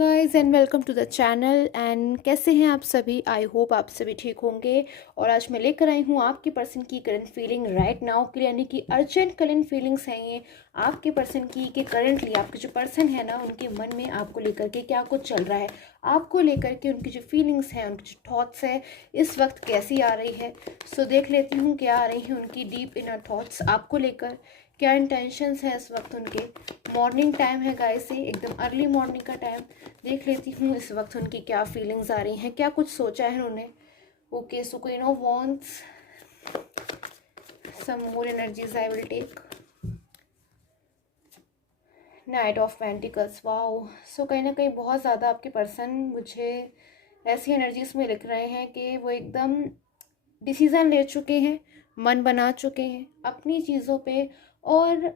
Guys and welcome to the channel. And कैसे हैं आप सभी? आई होप आप सभी ठीक होंगे। और आज मैं लेकर आई हूँ आपके पर्सन की करंट फीलिंग राइट नाउ के लिए, यानी कि अर्जेंट करंट फीलिंग्स हैं ये आपके पर्सन की कि करंटली आपके जो पर्सन है ना, उनके मन में आपको लेकर के क्या कुछ चल रहा है, आपको लेकर के उनकी जो फीलिंग्स हैं, उनकी जो थॉट्स है इस वक्त कैसी आ रही है। सो देख लेती हूँ क्या आ रही हैं उनकी डीप इनर थॉट्स आपको लेकर, क्या इंटेंशंस है इस वक्त उनके। मॉर्निंग टाइम है गाइस, ये एकदम अर्ली मॉर्निंग का टाइम। देख लेती हूँ इस वक्त उनकी क्या फीलिंग्स आ रही हैं, क्या कुछ सोचा है उन्होंने। Okay, so queen of wands, some more energies I will take. Knight of pentacles, wow. So कहीं ना कहीं बहुत ज़्यादा आपके पर्सन मुझे ऐसी एनर्जीज में लिख रहे हैं कि वो एकदम डिसीज़न ले चुके हैं, मन बना चुके हैं अपनी चीज़ों पे। और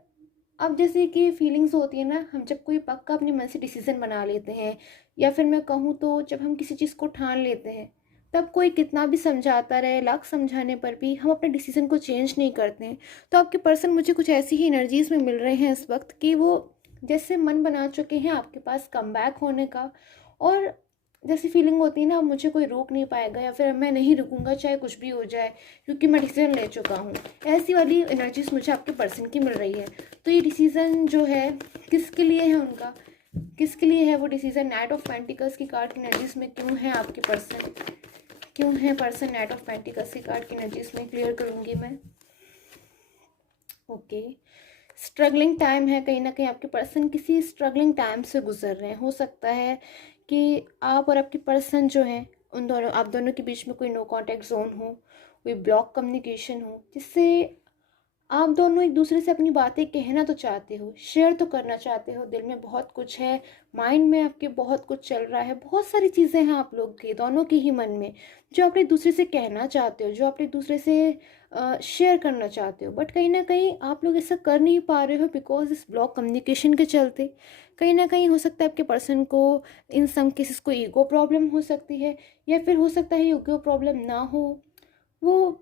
अब जैसे कि फीलिंग्स होती है ना, हम जब कोई पक्का अपने मन से डिसीज़न बना लेते हैं, या फिर मैं कहूँ तो जब हम किसी चीज़ को ठान लेते हैं, तब कोई कितना भी समझाता रहे, लाख समझाने पर भी हम अपने डिसीज़न को चेंज नहीं करते हैं। तो आपके पर्सन मुझे कुछ ऐसी ही एनर्जीज में मिल रहे हैं इस वक्त कि वो जैसे मन बना चुके हैं आपके पास कम बैक होने का। और जैसी फीलिंग होती है ना, अब मुझे कोई रोक नहीं पाएगा, या फिर मैं नहीं रुकूंगा चाहे कुछ भी हो जाए, क्योंकि मैं डिसीजन ले चुका हूँ। ऐसी वाली एनर्जीज मुझे आपके पर्सन की मिल रही है। तो ये डिसीजन जो है किसके लिए है उनका, किसके लिए है वो डिसीजन? नाइट ऑफ पेंटिकल्स की कार्ड की एनर्जीज में क्यों है आपके पर्सन, क्यों है पर्सन नाइट ऑफ पेंटिकल्स की कार्ड की एनर्जीज में, क्लियर करूंगी मैं। ओके, स्ट्रगलिंग टाइम है, कहीं ना कहीं आपके पर्सन किसी स्ट्रगलिंग टाइम से गुजर रहे हैं। हो सकता है कि आप और आपके पर्सन जो हैं, उन दोनों, आप दोनों के बीच में कोई नो कांटेक्ट जोन हो, कोई ब्लॉक कम्युनिकेशन हो, जिससे आप दोनों एक दूसरे से अपनी बातें कहना तो चाहते हो, शेयर तो करना चाहते हो, दिल में बहुत कुछ है, माइंड में आपके बहुत कुछ चल रहा है, बहुत सारी चीज़ें हैं आप लोग के दोनों के ही मन में, जो आप एक दूसरे से कहना चाहते हो, जो आप एक दूसरे से शेयर करना चाहते हो। बट कहीं ना कहीं आप लोग ऐसा कर नहीं पा रहे हो बिकॉज इस ब्लॉक कम्युनिकेशन के चलते। कहीं ना कहीं हो सकता है आपके पर्सन को इन सम केसेस को ईगो प्रॉब्लम हो सकती है, या फिर हो सकता है ईगो प्रॉब्लम ना हो, वो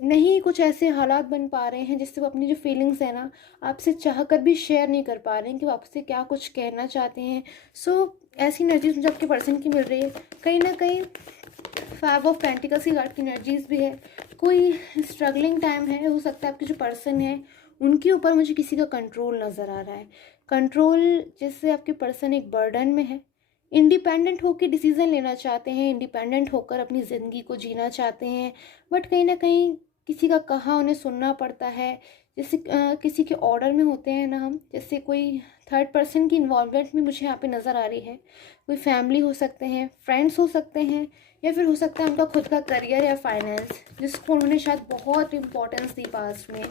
नहीं कुछ ऐसे हालात बन पा रहे हैं जिससे वो अपनी जो फीलिंग्स है ना, आपसे चाह कर भी शेयर नहीं कर पा रहे हैं कि वो आपसे क्या कुछ कहना चाहते हैं। सो ऐसी एनर्जीज मुझे आपके पर्सन की मिल रही है। कहीं ना कहीं फाइव ऑफ पेंटिकल्स की कार्ड की एनर्जीज भी है। कोई स्ट्रगलिंग टाइम है, हो सकता है आपके जो पर्सन है उनके ऊपर मुझे किसी का कंट्रोल नज़र आ रहा है। कंट्रोल जिससे आपके पर्सन एक बर्डन में है, इंडिपेंडेंट होकर डिसीज़न लेना चाहते हैं, इंडिपेंडेंट होकर अपनी ज़िंदगी को जीना चाहते हैं। बट कहीं ना कहीं किसी का कहा उन्हें सुनना पड़ता है। जैसे किसी के ऑर्डर में होते हैं ना हम, जैसे कोई थर्ड पर्सन की इन्वॉल्वमेंट भी मुझे यहाँ पे नज़र आ रही है। कोई फैमिली हो सकते हैं, फ्रेंड्स हो सकते हैं, या फिर हो सकता है उनका खुद का करियर या फाइनेंस, जिसको उन्होंने शायद बहुत इंपॉर्टेंस दी पास्ट में,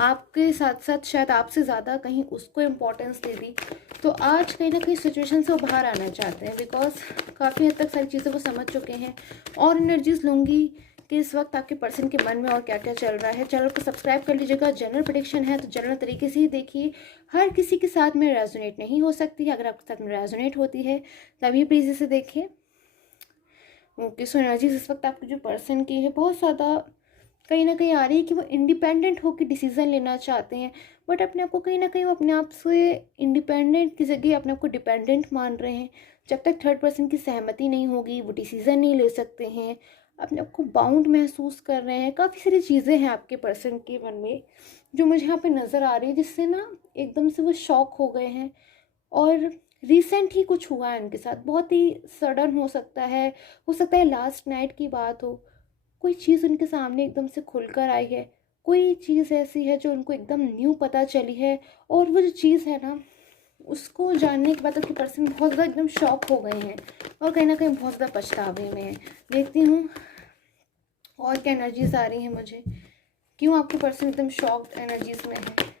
आपके साथ साथ शायद आपसे ज़्यादा कहीं उसको इम्पोर्टेंस दे दी। तो आज कहीं ना कहीं सिचुएशन से वो बाहर आना चाहते हैं बिकॉज काफ़ी हद तक सारी चीज़ों को समझ चुके हैं। और एनर्जीज लूँगी कि इस वक्त आपके पर्सन के मन में और क्या क्या चल रहा है। चैनल को सब्सक्राइब कर लीजिएगा। जनरल प्रेडिक्शन है तो जनरल तरीके से ही देखिए, हर किसी के साथ में रेजोनेट नहीं हो सकती है। अगर आपके साथ में रेजोनेट होती है तभी प्लीज़ इसे देखिए। ओके, सो एनर्जीज इस वक्त आपके जो पर्सन की है बहुत ज़्यादा कहीं ना कहीं आ रही है कि वो इंडिपेंडेंट होकर डिसीज़न लेना चाहते हैं। बट अपने आप को कहीं ना कहीं वो अपने आप से इंडिपेंडेंट की जगह अपने आप को डिपेंडेंट मान रहे हैं। जब तक थर्ड पर्सन की सहमति नहीं होगी वो डिसीज़न नहीं ले सकते हैं, अपने आप को बाउंड महसूस कर रहे हैं। काफ़ी सारी चीज़ें हैं आपके पर्सन के मन में जो मुझे यहाँ पे नज़र आ रही है, जिससे ना एकदम से वो शॉक हो गए हैं। और रिसेंट ही कुछ हुआ है उनके साथ, बहुत ही सडन हो सकता है लास्ट नाइट की बात हो। कोई चीज़ उनके सामने एकदम से खुलकर आई है, कोई चीज़ ऐसी है जो उनको एकदम न्यू पता चली है। और वो जो चीज़ है ना, उसको जानने के बाद आपके पर्सन बहुत ज़्यादा एकदम शॉक हो गए हैं और कहीं ना कहीं बहुत ज़्यादा पछतावे में हैं। देखती हूँ और क्या एनर्जीज आ रही हैं मुझे, क्यों आपके पर्सन एकदम शॉक्ड एनर्जीज में है।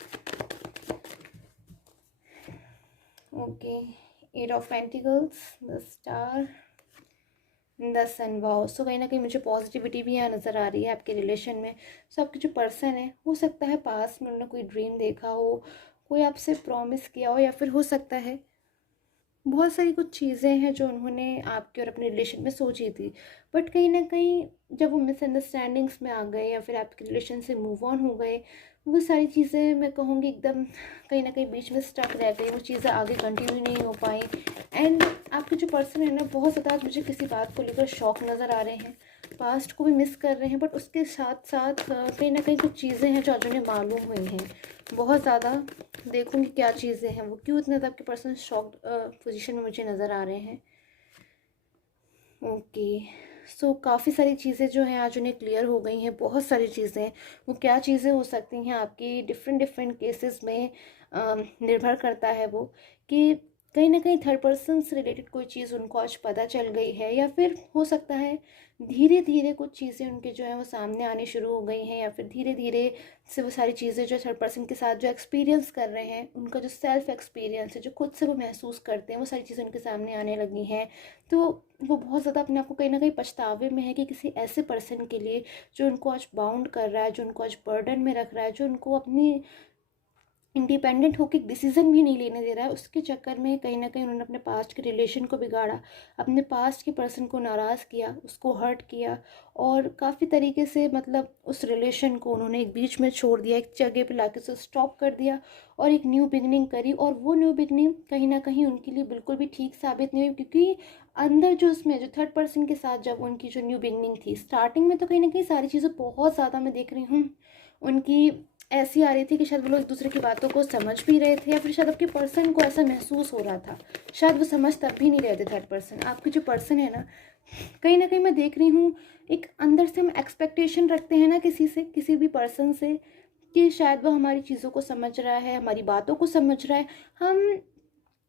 Okay, eight of pentacles, the star, the sun, wow. So कहीं ना कहीं मुझे पॉजिटिविटी भी यहाँ नज़र आ रही है आपके रिलेशन में। सो आपके जो पर्सन है, हो सकता है पास में उन्होंने कोई ड्रीम देखा हो, कोई आपसे प्रॉमिस किया हो, या फिर हो सकता है बहुत सारी कुछ चीज़ें हैं जो उन्होंने आपके और अपने रिलेशन में सोची थी, बट कहीं न कहीं जब वो मिसअंडरस्टैंडिंग्स में आ गए या फिर आपके रिलेशन से मूव ऑन हो गए, वो सारी चीज़ें मैं कहूँगी एकदम कहीं न कहीं बीच में स्टक रह गई, वो चीज़ें आगे कंटिन्यू नहीं हो पाई। एंड आपके जो पर्सन है ना, बहुत ज़्यादा आज मुझे किसी बात को लेकर शॉक नज़र आ रहे हैं, पास्ट को भी मिस कर रहे हैं, बट उसके साथ साथ कहीं न कहीं कुछ चीज़ें हैं जो आज उन्हें मालूम हुई हैं बहुत ज़्यादा। देखूँगी क्या चीज़ें हैं, वो क्यों इतने ज़्यादा आपके पर्सन शॉक्ड पोजीशन में मुझे नज़र आ रहे हैं। ओके, सो काफ़ी सारी चीज़ें जो हैं आज उन्हें क्लियर हो गई हैं, बहुत सारी चीज़ें। वो क्या चीज़ें हो सकती हैं आपकी डिफरेंट डिफरेंट केसेस में निर्भर करता है वो, कि कहीं ना कहीं थर्ड पर्सन से रिलेटेड कोई चीज़ उनको आज पता चल गई है, या फिर हो सकता है धीरे धीरे कुछ चीज़ें उनके जो है वो सामने आने शुरू हो गई हैं, या फिर धीरे धीरे से वो सारी चीज़ें जो थर्ड पर्सन के साथ जो एक्सपीरियंस कर रहे हैं, उनका जो सेल्फ एक्सपीरियंस है, जो खुद से वो महसूस करते हैं, वो सारी चीज़ें उनके सामने आने लगी हैं। तो वो बहुत ज़्यादा अपने आप को कहीं न कहीं पछतावे में है कि किसी ऐसे पर्सन के लिए जो उनको आज बाउंड कर रहा है, जो उनको आज बर्डन में रख रहा है, जो उनको अपनी इंडिपेंडेंट होकर एक डिसीज़न भी नहीं लेने दे रहा है, उसके चक्कर में कहीं न कहीं उन्होंने अपने पास्ट के रिलेशन को बिगाड़ा, अपने पास्ट के पर्सन को नाराज़ किया, उसको हर्ट किया, और काफ़ी तरीके से मतलब उस रिलेशन को उन्होंने एक बीच में छोड़ दिया, एक जगह पे लाके उसे स्टॉप कर दिया और एक न्यू बिगनिंग करी। और वो न्यू बिगनिंग कहीं न कहीं उनके लिए बिल्कुल भी ठीक साबित नहीं हुई, क्योंकि अंदर जो उसमें जो थर्ड पर्सन के साथ जब उनकी जो न्यू बिगनिंग थी, स्टार्टिंग में तो कहीं न कहीं सारी चीज़ें बहुत ज़्यादा मैं देख रही हूँ उनकी ऐसी आ रही थी कि शायद वो लोग एक दूसरे की बातों को समझ भी रहे थे, या फिर शायद आपके पर्सन को ऐसा महसूस हो रहा था, शायद वो समझ तब भी नहीं रहे थे। थर्ड पर्सन आपके जो पर्सन है ना, कहीं ना कहीं मैं देख रही हूँ एक अंदर से हम एक्सपेक्टेशन रखते हैं ना किसी से, किसी भी पर्सन से, कि शायद वो हमारी चीज़ों को समझ रहा है, हमारी बातों को समझ रहा है। हम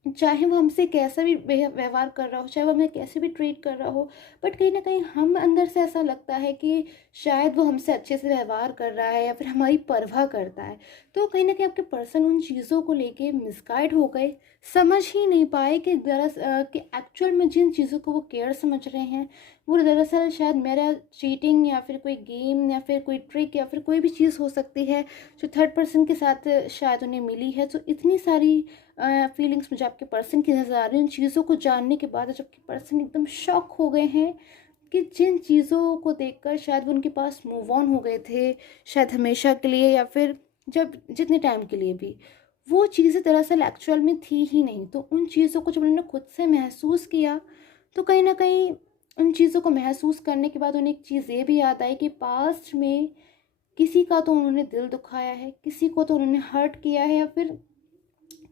चाहे वो हमसे कैसा भी व्यवहार कर रहा हो, चाहे वो हमें कैसे भी ट्रीट कर रहा हो, बट कहीं ना कहीं हम अंदर से ऐसा लगता है कि शायद वो हमसे अच्छे से व्यवहार कर रहा है या फिर हमारी परवाह करता है। तो कहीं ना कहीं आपके पर्सन उन चीज़ों को लेके मिसगाइड हो गए, समझ ही नहीं पाए कि दरअसल कि एक्चुअल में जिन चीज़ों को वो केयर समझ रहे हैं, वो दरअसल शायद मेरा चीटिंग या फिर कोई गेम या फिर कोई ट्रिक या फिर कोई भी चीज़ हो सकती है जो थर्ड पर्सन के साथ शायद उन्हें मिली है। तो इतनी सारी फीलिंग्स मुझे आपके पर्सन की नज़र आ रही हैं उन चीज़ों को जानने के बाद, जबकि पर्सन एकदम शॉक हो गए हैं कि जिन चीज़ों को देखकर शायद वो उनके पास मूव ऑन हो गए थे, शायद हमेशा के लिए या फिर जब जितने टाइम के लिए भी, वो चीज़ें दरअसल एक्चुअल में थी ही नहीं। तो उन चीज़ों को जब उन्होंने खुद से महसूस किया, तो कहीं ना कहीं उन चीज़ों को महसूस करने के बाद उन्हें एक चीज़ ये भी याद आई कि पास्ट में किसी का तो उन्होंने दिल दुखाया है, किसी को तो उन्होंने हर्ट किया है, या फिर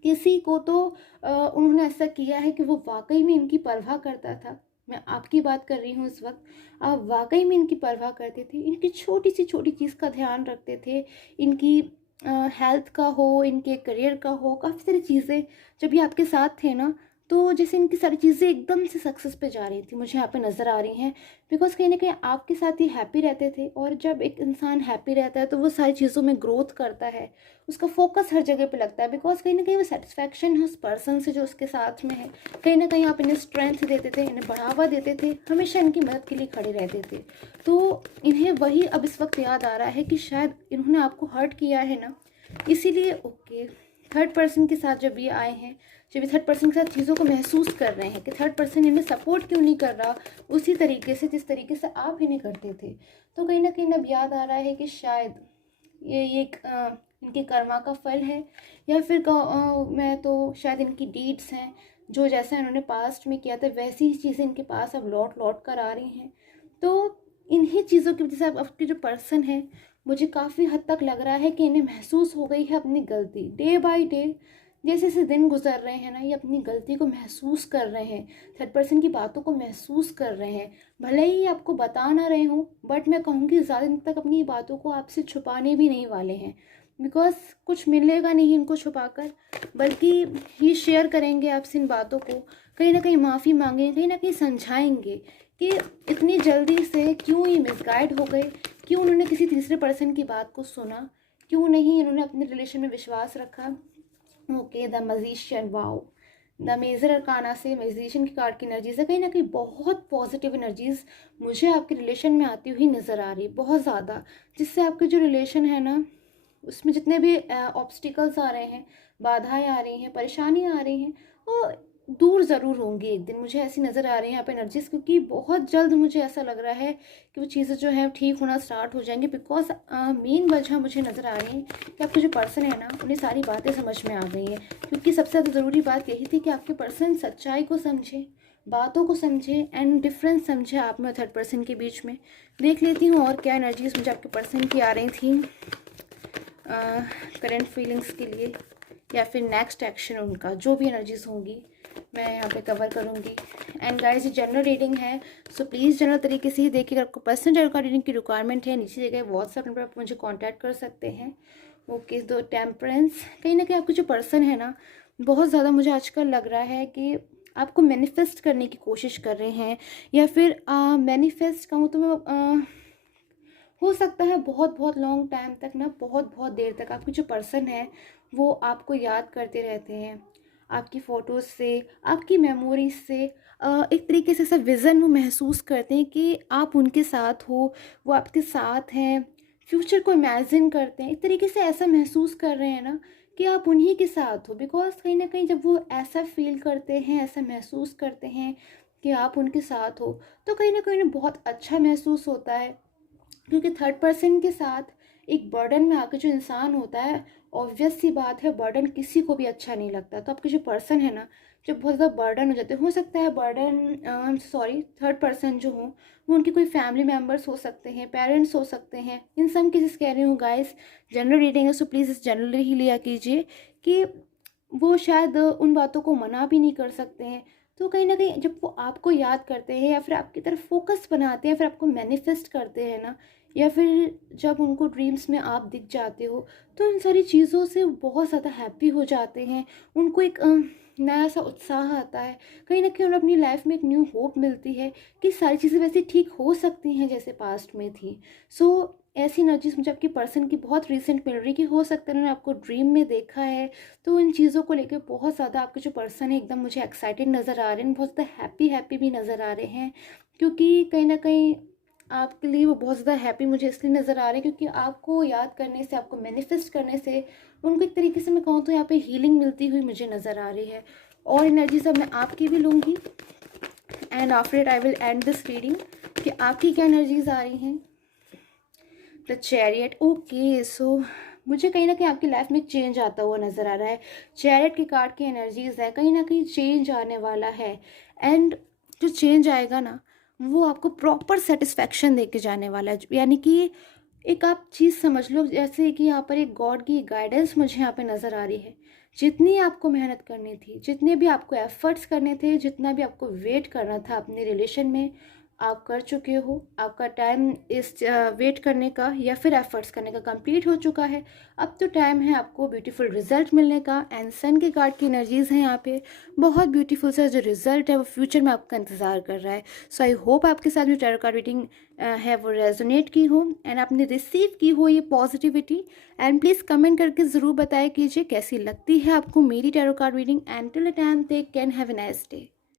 किसी को तो उन्होंने ऐसा किया है कि वो वाकई में इनकी परवाह करता था। मैं आपकी बात कर रही हूँ इस वक्त, आप वाकई में इनकी परवाह करते थे, इनकी छोटी सी छोटी चीज़ का ध्यान रखते थे, इनकी हेल्थ का हो, इनके करियर का हो, काफ़ी सारी चीज़ें जब ये आपके साथ थे ना, तो जैसे इनकी सारी चीज़ें एकदम से सक्सेस पे जा रही थी, मुझे यहाँ पे नज़र आ रही हैं। बिकॉज़ कहीं ना कहीं आपके साथ ही हैप्पी रहते थे, और जब एक इंसान हैप्पी रहता है तो वो सारी चीज़ों में ग्रोथ करता है, उसका फोकस हर जगह पे लगता है, बिकॉज कहीं ना कहीं वो सेटिस्फैक्शन है उस पर्सन से जो उसके साथ में है। कहीं ना कहीं आप इन्हें स्ट्रेंथ देते थे, इन्हें बढ़ावा देते थे, हमेशा इनकी मदद के लिए खड़े रहते थे। तो इन्हें वही अब इस वक्त याद आ रहा है कि शायद इन्होंने आपको हर्ट किया है ना, इसीलिए ओके थर्ड पर्सन के साथ जब ये आए हैं, जब ये थर्ड पर्सन के साथ चीज़ों को महसूस कर रहे हैं कि थर्ड पर्सन इन्हें सपोर्ट क्यों नहीं कर रहा उसी तरीके से जिस तरीके से आप इन्हें करते थे, तो कहीं ना कहीं अब याद आ रहा है कि शायद ये एक इनके कर्मा का फल है, या फिर मैं तो शायद इनकी डीड्स हैं, जो जैसा इन्होंने पास्ट में किया था वैसी ही चीज़ें इनके पास अब लौट लौट कर आ रही हैं। तो इन्हीं चीज़ों की वजह से अब आपके जो पर्सन है, मुझे काफ़ी हद तक लग रहा है कि इन्हें महसूस हो गई है अपनी गलती। डे बाय डे जैसे जैसे दिन गुजर रहे हैं ना, ये अपनी गलती को महसूस कर रहे हैं, थर्ड पर्सन की बातों को महसूस कर रहे हैं। भले ही आपको बता ना रहे हों, बट मैं कहूँगी ज़्यादा दिन तक अपनी बातों को आपसे छुपाने भी नहीं वाले हैं, बिकॉज कुछ मिलेगा नहीं इनको छुपाकर, बल्कि ये शेयर करेंगे आपसे इन बातों को, कहीं ना कहीं माफ़ी मांगेंगे, कहीं ना कहीं समझाएंगे कि इतनी जल्दी से क्यों ये मिसगाइड हो गए, क्यों उन्होंने किसी तीसरे पर्सन की बात को सुना, क्यों नहीं इन्होंने अपने रिलेशन में विश्वास रखा। Okay, the magician, wow, the major arcana से मैजिशियन की कार्ड की एनर्जी से कहीं ना कहीं बहुत पॉजिटिव एनर्जीज मुझे आपके रिलेशन में आती हुई नज़र आ रही है, बहुत ज़्यादा, जिससे आपके जो रिलेशन है ना, उसमें जितने भी ऑब्स्टिकल्स आ रहे हैं, बाधाएं आ रही हैं, परेशानियां आ रही हैं, वो दूर ज़रूर होंगी एक दिन, मुझे ऐसी नज़र आ रही है यहाँ पे एनर्जीज़, क्योंकि बहुत जल्द मुझे ऐसा लग रहा है कि वो चीज़ें जो है ठीक होना स्टार्ट हो जाएंगी। बिकॉज मेन वजह मुझे नज़र आ रही है कि आपके जो पर्सन है ना, उन्हें सारी बातें समझ में आ गई हैं, क्योंकि सबसे ज़्यादा ज़रूरी बात यही थी कि आपके पर्सन सच्चाई को समझे, बातों को समझे एंड डिफरेंस समझे आप में और थर्ड पर्सन के बीच में। देख लेती हूँ और क्या एनर्जीज़ मुझे आपके पर्सन की आ रही थी करंट फीलिंग्स के लिए, या फिर नेक्स्ट एक्शन उनका, जो भी एनर्जीज़ होंगी मैं यहाँ पे कवर करूँगी। एंड गाइस, ये जनरल रीडिंग है, सो प्लीज़ जनरल तरीके से ही देखिए। अगर आपको पर्सनल जनरल का रीडिंग की रिक्वायरमेंट है, नीचे दिए गए व्हाट्सएप नंबर पर मुझे कांटेक्ट कर सकते हैं। ओके, दो टेम्परेंस, कहीं ना कहीं आपके जो पर्सन है ना, बहुत ज़्यादा मुझे आजकल लग रहा है कि आपको मैनिफेस्ट करने की कोशिश कर रहे हैं, या फिर मैनिफेस्ट कहूँ तो मैं हो सकता है बहुत बहुत लॉन्ग टाइम तक ना, बहुत बहुत देर तक आपके जो पर्सन है वो आपको याद करते रहते हैं, आपकी फ़ोटोज़ से, आपकी मेमोरीज से। एक तरीके से ऐसा विज़न वो महसूस करते हैं कि आप उनके साथ हो, वो आपके साथ हैं, फ्यूचर को इमेजिन करते हैं, एक तरीके से ऐसा महसूस कर रहे हैं ना कि आप उन्हीं के साथ हो। बिकॉज कहीं ना कहीं जब वो ऐसा फील करते हैं, ऐसा महसूस करते हैं कि आप उनके साथ हो, तो कहीं ना कहीं उन्हें बहुत अच्छा महसूस होता है। क्योंकि थर्ड पर्सन के साथ एक बर्डन में आके जो इंसान होता है, ऑब्वियस सी बात है बर्डन किसी को भी अच्छा नहीं लगता। तो आपके जो पर्सन है ना, जब बहुत ज़्यादा बर्डन हो जाते हो सकता है बर्डन सॉरी थर्ड पर्सन जो हो वो उनके कोई फैमिली मेम्बर्स हो सकते हैं, पेरेंट्स हो सकते हैं। इन सम केसेस कह रही हूँ गाइस, जनरल रीडिंग है, सो प्लीज़ इस जनरल ही लिया कीजिए कि वो शायद उन बातों को मना भी नहीं कर सकते हैं। तो कहीं ना कहीं जब वो आपको याद करते हैं, या फिर आपकी तरफ फोकस बनाते हैं, फिर आपको मैनिफेस्ट करते हैं ना, या फिर जब उनको ड्रीम्स में आप दिख जाते हो, तो इन सारी चीज़ों से बहुत ज़्यादा हैप्पी हो जाते हैं। उनको एक नया सा उत्साह आता है, कहीं ना कहीं उन्हें अपनी लाइफ में एक न्यू होप मिलती है कि सारी चीज़ें वैसे ठीक हो सकती हैं जैसे पास्ट में थी। सो ऐसी एनर्जीज मुझे आपकी पर्सन की बहुत रिसेंट मिल रही कि हो सकता है उन्होंने आपको ड्रीम में देखा है। तो इन चीज़ों को लेकर बहुत ज़्यादा आपके जो पर्सन है एकदम मुझे एक्साइटेड नज़र आ रहे हैं, बहुत ज़्यादा हैप्पी हैप्पी भी नज़र आ रहे हैं। क्योंकि कहीं ना कहीं आपके लिए वो बहुत ज़्यादा हैप्पी मुझे इसलिए नज़र आ रहे हैं क्योंकि आपको याद करने से, आपको मैनिफेस्ट करने से उनको एक तरीके से मैं कहूँ तो यहाँ पे हीलिंग मिलती हुई मुझे नज़र आ रही है। और एनर्जी सब मैं आपकी भी लूँगी and after it I will and this reading कि आपकी क्या एनर्जीज आ रही हैं। द चैरियट, ओके, सो मुझे कहीं ना कहीं आपकी लाइफ में चेंज आता हुआ नज़र आ रहा है। चैरियट की कार्ड की एनर्जीज है, कहीं ना कहीं चेंज आने वाला है। एंड जो चेंज आएगा ना, वो आपको प्रॉपर सेटिस्फैक्शन दे के जाने वाला है। यानी कि एक आप चीज़ समझ लो जैसे कि यहाँ पर एक गॉड की गाइडेंस मुझे यहाँ पे नज़र आ रही है। जितनी आपको मेहनत करनी थी, जितने भी आपको एफर्ट्स करने थे, जितना भी आपको वेट करना था अपने रिलेशन में, आप कर चुके हो। आपका टाइम इस वेट करने का या फिर एफर्ट्स करने का कंप्लीट हो चुका है। अब तो टाइम है आपको ब्यूटीफुल रिजल्ट मिलने का। एंड सन के कार्ड की एनर्जीज़ हैं यहाँ पे, बहुत ब्यूटीफुल सा जो रिजल्ट है वो फ्यूचर में आपका इंतज़ार कर रहा है। सो आई होप आपके साथ जो टैरो कार्ड रीडिंग है वो रेजोनेट की हो एंड आपने रिसीव की हो ये पॉजिटिविटी। एंड प्लीज़ कमेंट करके ज़रूर बताया कीजिए कैसी लगती है आपको मेरी tarot card reading. And till the time take care, have a nice day.